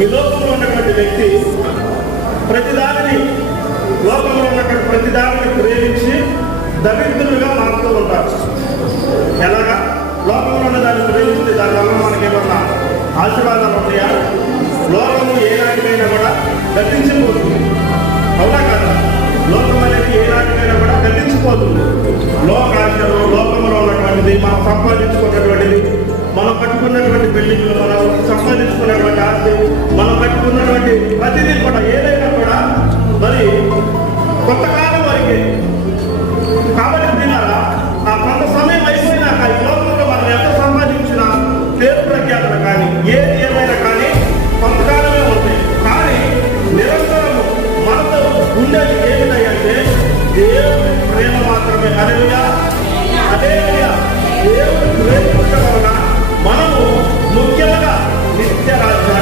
ఈ లోకంలో ఉన్నటువంటి వ్యక్తి ప్రతిదానిని లోకంలో ఉన్నటువంటి ప్రతిదానిని ప్రేమించి దరిద్రులుగా మారుతూ ఉంటారు. ఎలాగా? లోకంలో ఉన్న దాన్ని ప్రేమిస్తే దానివల్ల మనకేమన్నా ఆశీర్వాదాలు ఉన్నాయా? లోకము ఏనాటికైనా కూడా గతించిపోతుంది, అవునా కదా? లోకం అనేది ఏనాటికైనా కూడా గతించిపోతుంది. లోకాశలు, లోకంలో ఉన్నటువంటిది, మనం సంపాదించుకున్నటువంటిది, మనం కట్టుకున్నటువంటి బిల్డింగ్లు, మనం సంపాదించుకున్నటువంటి ఆస్తి, మనం కట్టుకున్నటువంటి ప్రతిదీ కూడా ఏదైనా కూడా మరి కొత్తగా